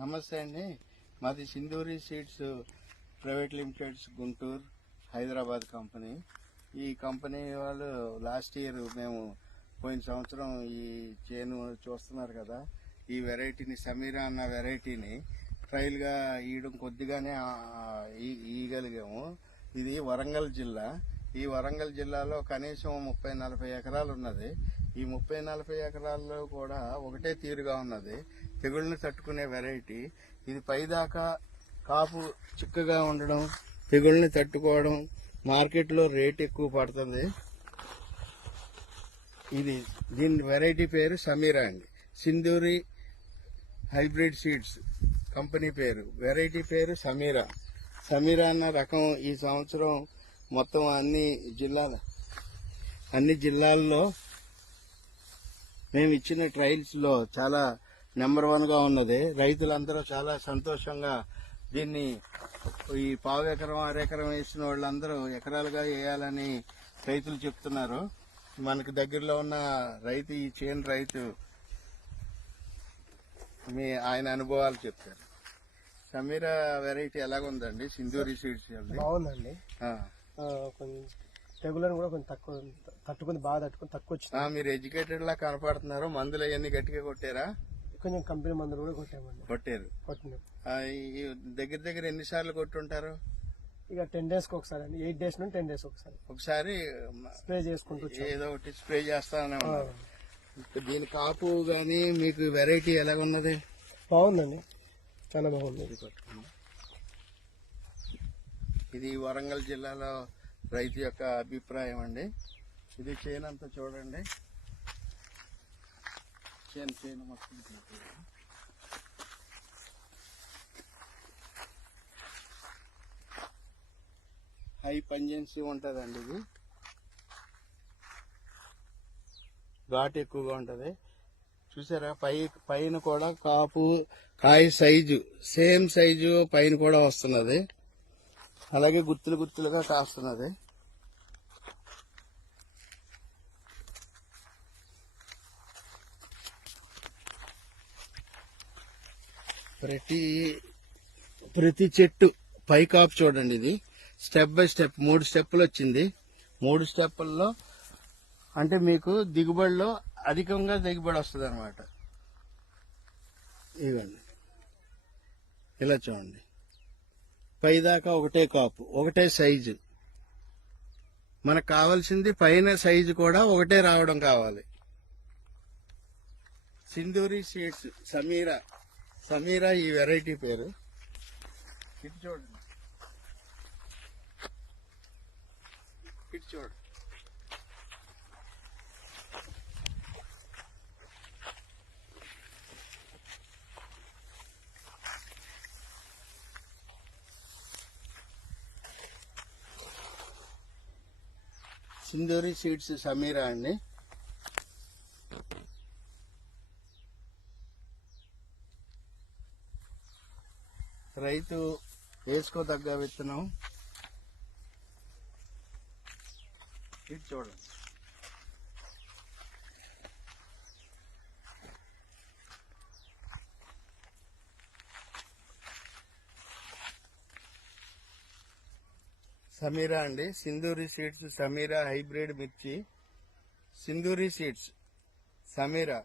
నమస్తే అండి. మాది Sindhuri seeds private Limited's Guntur Hyderabad company. ఈ కంపెనీ వాళ్ళు లాస్ట్ ఇయర్ మేము పోయిన సంవత్సరం ఈ చేను చూస్తున్నారు కదా, ఈ వెరైటీని సమీరా అన్న వెరైటీని ట్రయల్గా ఈయడం కొద్దిగానే ఈయగలిగాము. ఇది వరంగల్ జిల్లా. ఈ వరంగల్ జిల్లాలో కనీసం 30-40 ఎకరాలు ఉన్నది. ఈ 30-40 ఎకరాల్లో కూడా ఒకటే తీరుగా ఉన్నది. తెగుళ్ళని తట్టుకునే వెరైటీ ఇది. పైదాకా కాపు చిక్కగా ఉండడం, తెగుళ్ళని తట్టుకోవడం, మార్కెట్లో రేట్ ఎక్కువ పడుతుంది. దీని వెరైటీ పేరు సమీరా అండి. సింధూరి హైబ్రిడ్ సీడ్స్ కంపెనీ పేరు. వెరైటీ పేరు సమీరా. సమీరా అన్న రకం ఈ సంవత్సరం మొత్తం అన్ని జిల్లాల్లో మేము ఇచ్చిన ట్రయల్స్ లో చాలా నెంబర్ 1 గా ఉన్నది. రైతులందరూ చాలా సంతోషంగా దీన్ని ఈ పావు ఎకరం అరెకరం వేసిన వాళ్ళందరూ ఎకరాలుగా వేయాలని రైతులు చెప్తున్నారు. మనకు దగ్గరలో ఉన్న రైతు, ఈ చేను రైతు ఆయన అనుభవాలు చెప్తారు. సమీరా వెరైటీ ఎలాగుందండి? సింధూరి సీడ్స్ బాగుందండి. కొంచెం తెగులను కూడా కొంచెం బాగా తట్టుకుని తక్కువ వచ్చింది. మీరు ఎడ్యుకేటెడ్ లా కనపడుతున్నారు. మందులు అవన్నీ గట్టిగా కొట్టారా? కొంచెం కంపెనీ మందులు కూడా కొట్టామండి. కొట్టినాం. దగ్గర ఎన్నిసార్లు కొట్టుంటారు? ఇక 10 days కి ఒకసారి అండి. 8 days నుండి 10 days ఒకసారి స్ప్రే చేసుకుంటూ ఏదో ఒకటి స్ప్రే చేస్తానే ఉన్నారు. దీని కాపు గానీ మీకు వెరైటీ ఎలాగున్నది? బాగుందండి, చాలా బాగుంది. ఇది వరంగల్ జిల్లాలో రైతు యొక్క అభిప్రాయం అండి. ఇది చేను అంతా చూడండి. చేను మొత్తం హై పంజెన్సీ ఉంటుందండి. ఇది ఘాటు ఎక్కువగా ఉంటుంది. చూసారా, పైన కూడా కాపు కాయ సైజు సేమ్ సైజు పైన కూడా వస్తున్నది. అలాగే గుత్తులుగా కాస్తున్నది. ప్రతి చెట్టు పై కాపు చూడండి. ఇది స్టెప్ బై స్టెప్ 3 స్టెప్పులు వచ్చింది. 3 స్టెప్పుల్లో అంటే మీకు దిగుబడిలో అధికంగా దిగుబడి వస్తుంది అనమాట. ఇవ్వండి, ఇలా చూడండి. పైదాకా ఒకటే కాపు, ఒకటే సైజు. మనకు కావాల్సింది పైన సైజు కూడా ఒకటే రావడం కావాలి. సింధూరి సీడ్స్ సమీరా ఈ వెరైటీ పేరు. ఇటు చూడండి. సింధూరి సీడ్స్ సమీరా అండి. రైతు వేసుకోదగ్గ విత్తనం. ఇది చూడండి. సమీరా అండి. సింధూరి సీడ్స్ సమీరా హైబ్రిడ్ మిర్చి. సింధూరి సీడ్స్ సమీరా